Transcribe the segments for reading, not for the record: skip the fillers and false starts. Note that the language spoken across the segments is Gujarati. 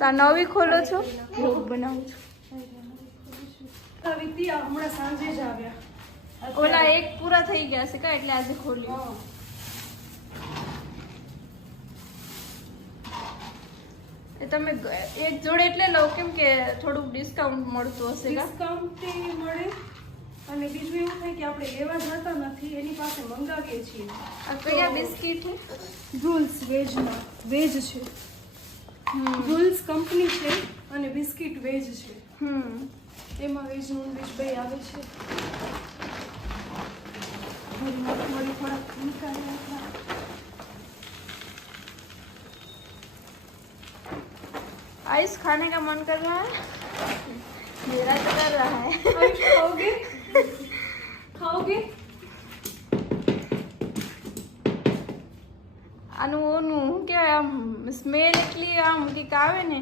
તા નવી ખોલો છો? ભોગ બનાવું છું. વિદ્યા હમણાં સાંજે જ આવ્યા. ઓલા એક પૂરા થઈ ગયા છે કા એટલે આજે ખોલ્યું. એ તમે એક જોડે એટલે લો કેમ કે થોડુંક ડિસ્કાઉન્ટ મળતું હશે કા? ડિસ્કાઉન્ટ મળે અને બીજું એવું થાય કે આપણે લેવા જતા નથી, એની પાસે મંગાવીએ છીએ. આ કયા બિસ્કિટ છે? રૂલ્સ વેજના વેજ છે. રૂલ્સ કંપની છે અને બિસ્કિટ વેજ છે. એમાં વેજ નોન વેજ બે આવે છે. आइस खाने का मन कर रहा है? मेरा तो कर रहा है. खाओगे? खाओगे? આનું ઓનું શું કહેવાય આમ સ્મેલ એટલી આમ કે આવે ને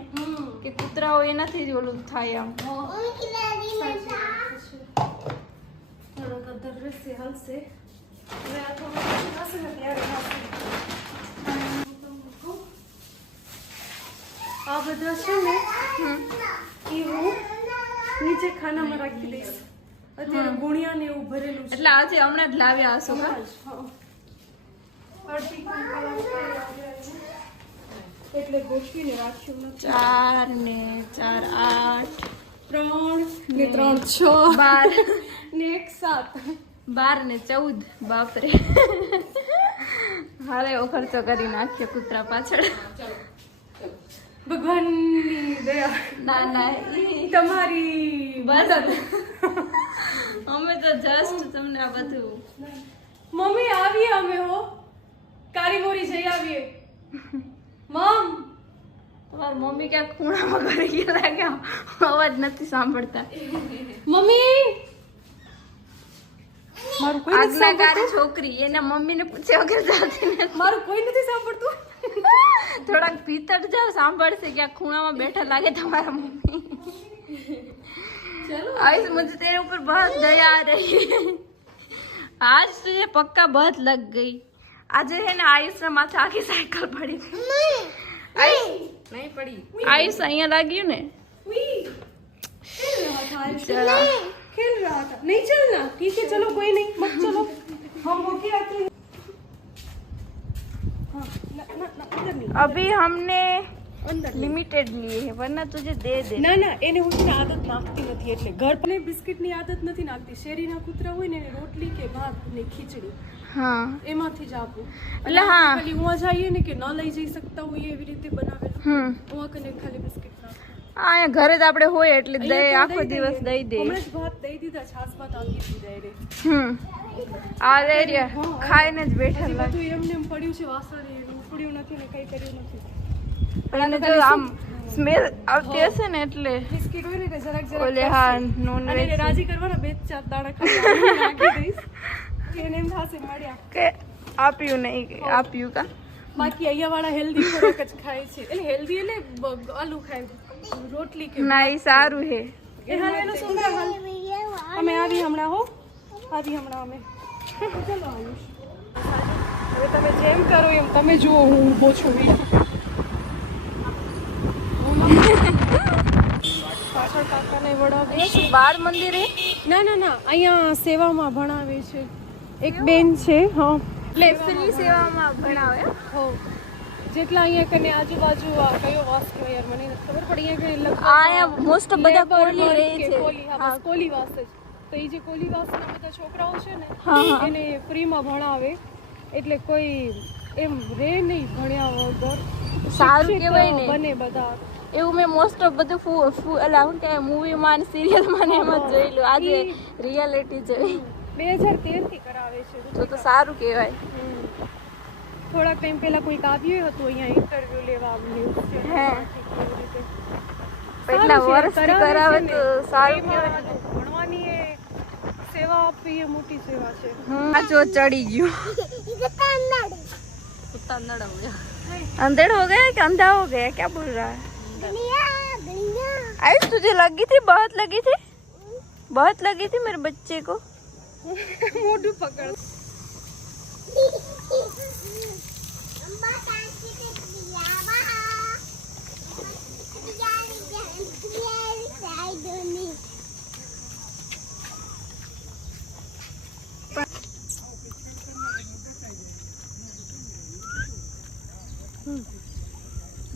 કે કૂતરાઓ એનાથી જ ઓલું થાય આમ. હલશે. આ બધા છે ને એ હું નીચે ખાનામાં રાખી દઈશ. અત્યારે ગુણિયા ને એવું ભરેલું છે એટલે આજે હમણાં જ લાવ્યા હશો કા? એટલે ગોઠવીને રાખ્યું નથી. 4 ને 4 8 3 ને 3 6 12 ને 1 7 12 ને 14 બાપરે. હારે એવો ખર્ચો કરી નાખ્યો કૂતરા પાછળ. ભગવાનની દયા. ના ના તમારી બસ અમે તો જસ્ટ તમને આ બધું. મમ્મી આવીએ અમે હો કારીગોરી જઈ આવીએ. મમ તમારી મમ્મી ક્યાંક ખૂણામાં કરી ગયા લાગે, અવાજ નથી સાંભળતા. મમ્મી મારું કોઈ નથી આજ્ઞાકારી છોકરી એના મમ્મીને પૂછ્યા વગર જાતી નથી. મારું કોઈ નથી સાંભળતું. થોડાક ભીતર જાવ સાંભળશે ક્યાંક ખૂણામાં બેઠા લાગે તમારા મમ્મી. चलो आयुष मुझे तेरे ऊपर बहुत दया आ रही है. आज तुझे पक्का बहुत लग गई. आज है ना आयुष ना माथे आखी साइकिल पड़ी थी. आयुष नहीं पड़ी. आयुष અહીંયા લાગ્યું ને. खेल रहा था. चला खेल रहा था. नहीं चलना. ठीक है चलो कोई नहीं मत चलो हम होके आते हैं. हाँ ना ना ना अंदर नहीं. अभी हमने अंदर लिमिटेड लिए है वरना तुझे दे दे. ના ના એને હું છે ને આદત નાખતી નથી એટલે ઘર પર બિસ્કિટની આદત નથી નાખતી. શેરીના કૂતરા હોય ને એને રોટલી કે ભાત ને ખીચડી હા એમાંથી જ આપું. એટલે હા ખાલી ઉવા જઈએ ને કે ન લઈ જઈ શકતા હોય એવી રીતે બનાવેલું ઉવા કને ખાલી બિસ્કિટ નાખું. અહીંયા ઘરે જ આપણે હોય એટલે દઈ આખો દિવસ દઈ દે. હમણાં જ ભાત દઈ દીધા, છાસ ભાત આપી દીધા એને. આ રહ્યા ખાઈને જ બેઠા લાગે. બધું એમને એમ પડ્યું છે વાસણ ઉપડ્યું નથી ને કઈ કર્યું નથી. પણ જો આમ સ્મેલ આવતી હશે ને એટલે બિસ્કિટ હોય ને જરાક ઓલે જરાક હા નોન અને એને વેજ રાજી કરવાના 2-4 દાણા ખાલી નાખી દઈશ કે એને એમ થાશે મળ્યા. કે આપ્યું નહીં આપ્યું કા. બાકી અહીંયા વાળા હેલ્ધી ખોરાક જ ખાય છે. એટલે હેલ્ધી એટલે આલુ ખાય, રોટલી કે ના એ સારું હે. એ હાલ એનો સુંદર હાલ. અમે આવી હમણાં હો આવી હમણાં અમે. ચલો આયુષ હવે તમે જેમ કરો એમ તમે જુઓ હું ઊભો છું. પાછળ કાકાને વડાવે. શું બાળ મંદિર હે? ના ના ના અહીંયા સેવામાં ભણાવે છે એક બેન છે. હા એટલે ફ્રી સેવામાં ભણાવે. હો જેટલા અહીંયા કને આજુબાજુ આ કયો વાસ કહેવાય યાર મને નથી ખબર પણ અહીંયા કને લગભગ આયા મોસ્ટ ઓફ બધા કોલી રહે છે. હા કોલીવાસ જ. તો એ જે કોલીવાસના બધા છોકરાઓ છે ને હા. એને ફ્રીમાં ભણાવે એટલે કોઈ એમ રે નહીં ભણ્યા વગર. સારું શિક્ષિત કહેવાય ને. બને બધા. એવું મેં મોસ્ટ ઓફ બધું અલા શું કહેવાય મૂવીમાં ને સિરિયલમાં ને એમાં જ જોયેલું. આજે રિયાલિટી જોઈ 2013 થી કરાવે છે. તો સારું કહેવાય. થોડાક ટાઈમ પહેલા કોઈક આવ્યું હતું અહીંયા ઇન્ટરવ્યુ લેવા આવ્યું છે. હે રીતે એટલા વર્ષથી કરાવે તો સારું કહેવાય. ભણવાની એ સેવા આપવી એ મોટી સેવા છે. આ જો ચડી ગયું. अंधेड़ हो गया कि अंधा हो गया क्या बोल रहा है? आयुष तुझे लगी थी बहुत लगी थी मेरे बच्चे को. મોઢું પકડ.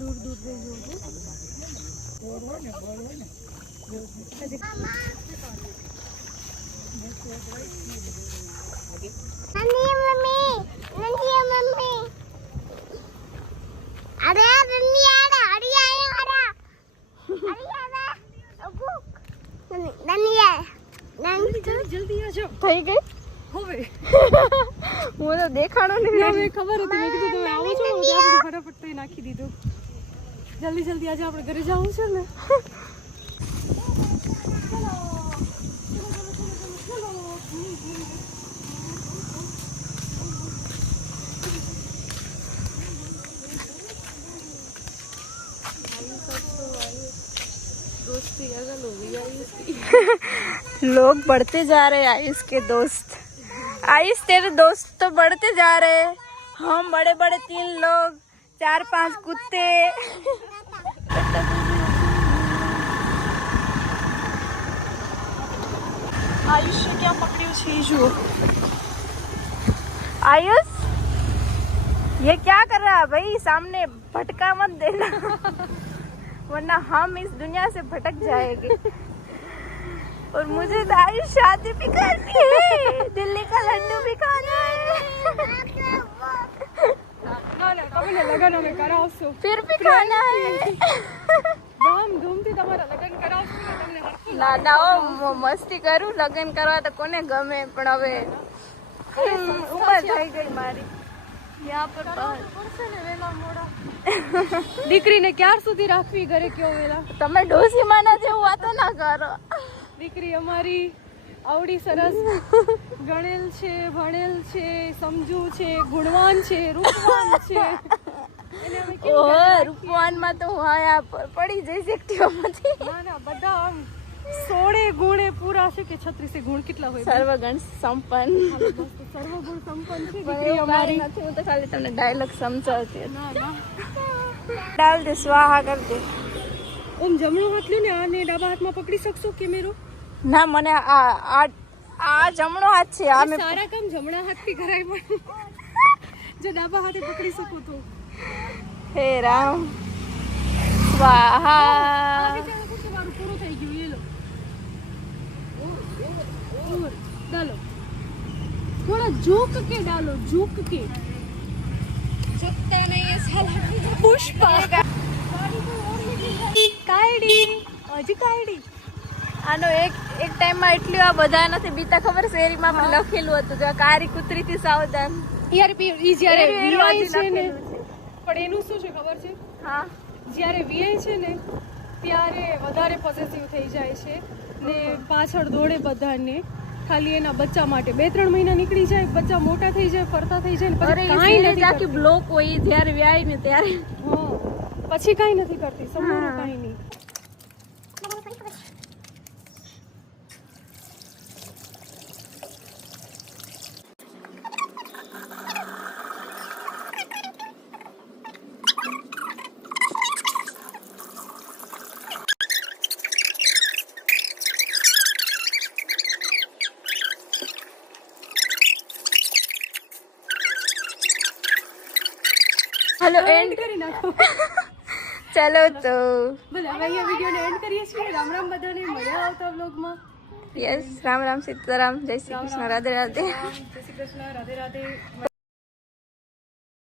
દૂર દૂર જઈ જલ્દી આજો થઈ ગઈ હવે હું તો દેખાડો નહીં મને ખબર હતી મેં કીધું તમે આવો છો ત્યાં સુધી ફટાફટ તો નાખી દીધું જલ્દી જલ્દી આજે આપણે ઘરે જવું છે ને लोग बढ़ते जा रहे हैं आयुष के दोस्त। आयुष तेरे दोस्त तो बढ़ते जा रहे हैं। हम बड़े बड़े 3 लोग 4-5 कुत्ते। આયુષ ક્યાં પકડ્યું છે જુઓ आयुष ये क्या कर रहा है भाई? सामने भटका मत देना वरना हम इस दुनिया से भटक जाएंगे। और मुझे तो आयुष शादी भी करनी है, दिल्ली का लड्डू भी खाना है। ના ના તમે લગન અમે કરાવશો फिर भी खाना है। ધામ ધૂમથી તમારા લગન કરાવશું ને તમને હરખું ના ના ઓ મસ્તી કરું, લગ્ન કરવા તો કોને ગમે, પણ હવે ઉંમર થઈ ગઈ મારી। યા પર પડશે ને વેલા મોડા દીકરીને ક્યાર સુધી રાખવી ઘરે કયો વેલા તમે ડોસી માના જેવું વાતો ના કરો। દીકરી અમારી આવડી સરસ ગણેલ છે, ભણેલ છે, સમજુ છે, ગુણવાન છે, રૂપવાન છે એને અમે કેમ ઓહ રૂપવાન માં તો હું આયા પડી જઈશ એકટીવામાંથી। ના ના બધા આમ 16 ગુણે પૂરા છે કે 36 ગુણ કેટલા હોય સર્વગણ સંપન્ન સર્વગુણ સંપન્ન છે દીકરી દીકરી અમારી અમારી નથી, હું તો ખાલી તમને ડાયલોગ સમજાવતી હતી। ના ના ડાલ દે, સ્વાહા કર દે। ઓમ જમણો હાથ લ્યો ને આને ડાબા હાથમાં પકડી શકશો કેમેરો ના મને આ જમણો હાથ છે, આ મેં સારા કામ જમણા હાથથી કરાય પણ જો ડાબા હાથે પકડી શકો તો હે રામ સ્વાહા। તમારું પૂરું થઈ ગયું એ લો ઓર ડાલો થોડા ઝૂક કે ડાલો ઝૂક કે ઝુકતા નહીં એ સાલા પુષ્પા કાયડી હજી કાયડી આનો એક ટાઈમમાં એટલી આ બધા નથી બીતા ખબર શેરીમાં પણ લખેલું હતું કે કારી કૂતરીથી સાવધાન। યાર ઈ જ્યારે એનું વીઆઈ હજી છે ને લખેલું પણ એનું શું છે ખબર છે હા જ્યારે વીઆઈ છે ને ત્યારે વધારે પોઝેસિવ થઈ જાય છે ને પાછળ દોડે બધાને ખાલી એના બચ્ચા માટે 2-3 મહિના નીકળી જાય બચ્ચા મોટા થઈ જાય ફરતા થઈ જાય ને અરે પછી એ કાંઈ શેરી નથી આખી કરતી. બ્લોક હોય ઈ જ્યારે વ્યાય ને ત્યારે હા પછી કાંઈ નથી કરતી સમોરો હા. કાંઈ નહીં हेलो એન્ડ કરી નાખો चलो तो ભલે હવે અહીંયા વિડીયોને એન્ડ કરીએ છીએ રામ રામ બધાને મળ્યા આવતા વ્લોગમાં यस राम राम सीताराम जय श्री कृष्ण राधे राधे। જય શ્રી કૃષ્ણ રાધે રાધે